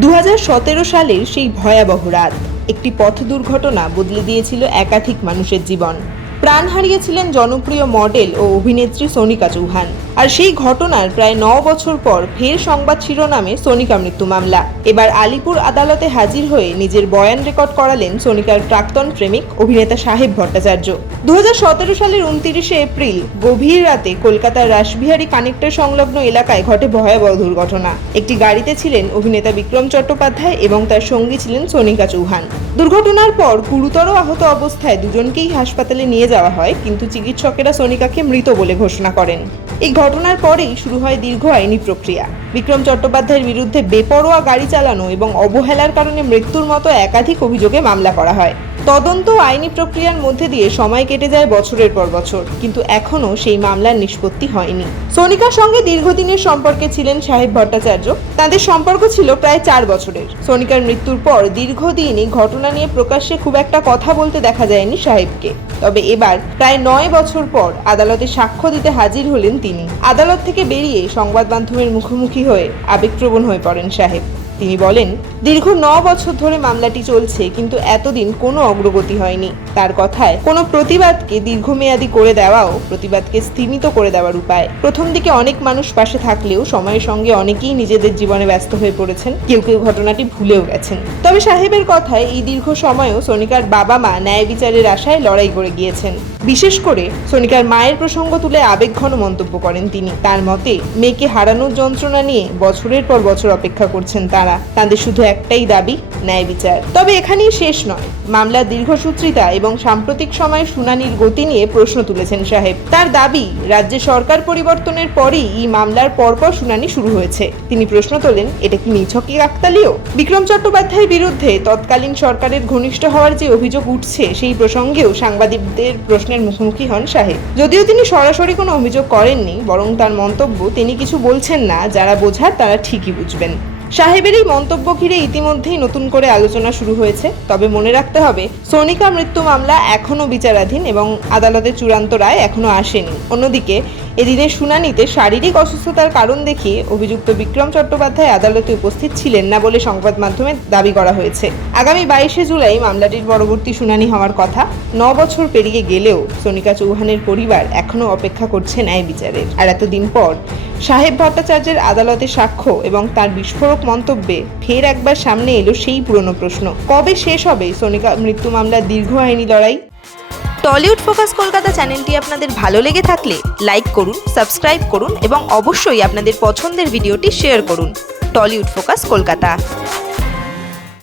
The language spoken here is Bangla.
2017 সালের সেই ভয়াবহ রাত একটি পথ দুর্ঘটনা বদলে দিয়েছিল একাধিক মানুষের জীবন। প্রাণ হারিয়েছিলেন জনপ্রিয় মডেল ও অভিনেত্রী সোনিকা চৌহান। আর সেই ঘটনার প্রায় 9 বছর পর ফের সংবাদ শিরোনামে সোনিকা মৃত্যু মামলা। এবার আলিপুর আদালতে হাজির হয়ে নিজের বয়ান রেকর্ড করালেন সোনিকার প্রাক্তন প্রেমিক অভিনেতা সাহেব ভট্টাচার্য। 2017 সালের 29 এপ্রিল গভীর রাতে কলকাতার রাসবিহারী কানেক্টর সংলগ্ন এলাকায় ঘটে ভয়াবহ দুর্ঘটনা। একটি গাড়িতে ছিলেন অভিনেতা বিক্রম চট্টোপাধ্যায় এবং তার সঙ্গী ছিলেন সোনিকা চৌহান। দুর্ঘটনার পর গুরুতর আহত অবস্থায় দুজনকেই হাসপাতালে নিয়ে যাওয়া হয়, কিন্তু চিকিৎসকেরা সোনিকাকে মৃত বলে ঘোষণা করেন। এই ঘটনার পরেই শুরু হয় দীর্ঘ আইনি প্রক্রিয়া। বিক্রম চট্টোপাধ্যায়ের বিরুদ্ধে বেপরোয়া গাড়ি চালানো এবং অবহেলার কারণে মৃত্যুর মতো একাধিক অভিযোগে মামলা করা হয়। তদন্ত আইনি প্রক্রিয়ার মধ্যে দিয়ে সময় কেটে যায় বছরের পর বছর, কিন্তু এখনো সেই মামলার নিষ্পত্তি হয়নি। সোনিকার সঙ্গে দীর্ঘদিনের সম্পর্কে ছিলেন সাহেব ভট্টাচার্য। তাদের সম্পর্ক ছিল প্রায় 4 বছরের। সোনিকার মৃত্যুর পর দীর্ঘদিন এই ঘটনা নিয়ে প্রকাশ্যে খুব একটা কথা বলতে দেখা যায়নি সাহেবকে। তবে এবার প্রায় 9 বছর পর আদালতে সাক্ষ্য দিতে হাজির হলেন তিনি। আদালত থেকে বেরিয়ে সংবাদ মাধ্যমের মুখোমুখি হয়ে আবেগপ্রবণ হয়ে পড়েন সাহেব। তিনি বলেন, দীর্ঘ 9 বছর ধরে মামলাটি চলছে, কিন্তু এতদিন কোনো অগ্রগতি হয়নি। তার কথায় কোনো প্রতিবাদকে দীর্ঘমেয়াদী করে দেওয়াও প্রতিবাদকে স্তীমিত করে দেওয়ার উপায়। প্রথম দিকে অনেক মানুষ পাশে থাকলেও সময়ের সঙ্গে অনেকেই নিজেদের জীবনে ব্যস্ত হয়ে পড়েছেন, কেউ কেউ ঘটনাটি ভুলেও গেছেন। তবে সাহেবের কথায় এই দীর্ঘ সময়ও সোনিকার বাবা মা ন্যায় বিচারের আশায় লড়াই করে গিয়েছেন। বিশেষ করে সোনিকার মায়ের প্রসঙ্গ তুলে আবেগঘন মন্তব্য করেন তিনি। তার মতে, মেয়েকে হারানোর যন্ত্রণা নিয়ে বছরের পর বছর অপেক্ষা করছেন তারা। তাদের শুধু একটাই দাবি, ন্যায় বিচার। তবে এখানেই শেষ নয়। মামলার দীর্ঘসূত্রিতা এবং সাম্প্রতিক সময়ে শুনানির গতি নিয়ে প্রশ্ন তুলেছেন সাহেব। তার দাবি, রাজ্যে সরকার পরিবর্তনের পরেই এই মামলার পরপর শুনানি শুরু হয়েছে। তিনি প্রশ্ন তোলেন, এটা কি নিছকই কাকতালীয়? বিক্রম চট্টোপাধ্যায়ের বিরুদ্ধে তৎকালীন সরকারের ঘনিষ্ঠ হওয়ার যে অভিযোগ উঠছে, সেই প্রসঙ্গেও সাংবাদিকদের প্রশ্নের মুখোমুখি হন সাহেব। যদিও তিনি সরাসরি কোনো অভিযোগ করেননি, বরং তার মন্তব্য, তিনি কিছু বলছেন না, যারা বোঝার তারা ঠিকই বুঝবেন। সাহেবের এই মন্তব্য ঘিরে ইতিমধ্যেই নতুন করে আলোচনা শুরু হয়েছে। তবে মনে রাখতে হবে, সোনিকা মৃত্যু মামলা এখনও বিচারাধীন এবং আদালতের চূড়ান্ত রায় এখনও আসেনি। অন্যদিকে এদিনের শুনানিতে শারীরিক অসুস্থতার কারণ দেখিয়ে অভিযুক্ত বিক্রম চট্টোপাধ্যায় আদালতে উপস্থিত ছিলেন না বলে সংবাদ মাধ্যমে দাবি করা হয়েছে। আগামী 22 জুলাই মামলাটির পরবর্তী শুনানি হওয়ার কথা। 9 বছর পেরিয়ে গেলেও সোনিকা চৌহানের পরিবার এখনও অপেক্ষা করছে ন্যায় বিচারের। আর এতদিন পর সাহেব ভট্টাচার্যের আদালতে সাক্ষ্য এবং তার বিস্ফোরক মন্তব্যে ফের একবার সামনে এলো সেই পুরনো প্রশ্ন, কবে শেষ হবে সোনিকা মৃত্যু মামলার দীর্ঘ আইনি লড়াই? টলিউড ফোকাস কলকাতা চ্যানেলটি আপনাদের ভালো লেগে থাকলে লাইক করুন, সাবস্ক্রাইব করুন এবং অবশ্যই আপনাদের পছন্দের ভিডিওটি শেয়ার করুন। Tollywood focus Kolkata.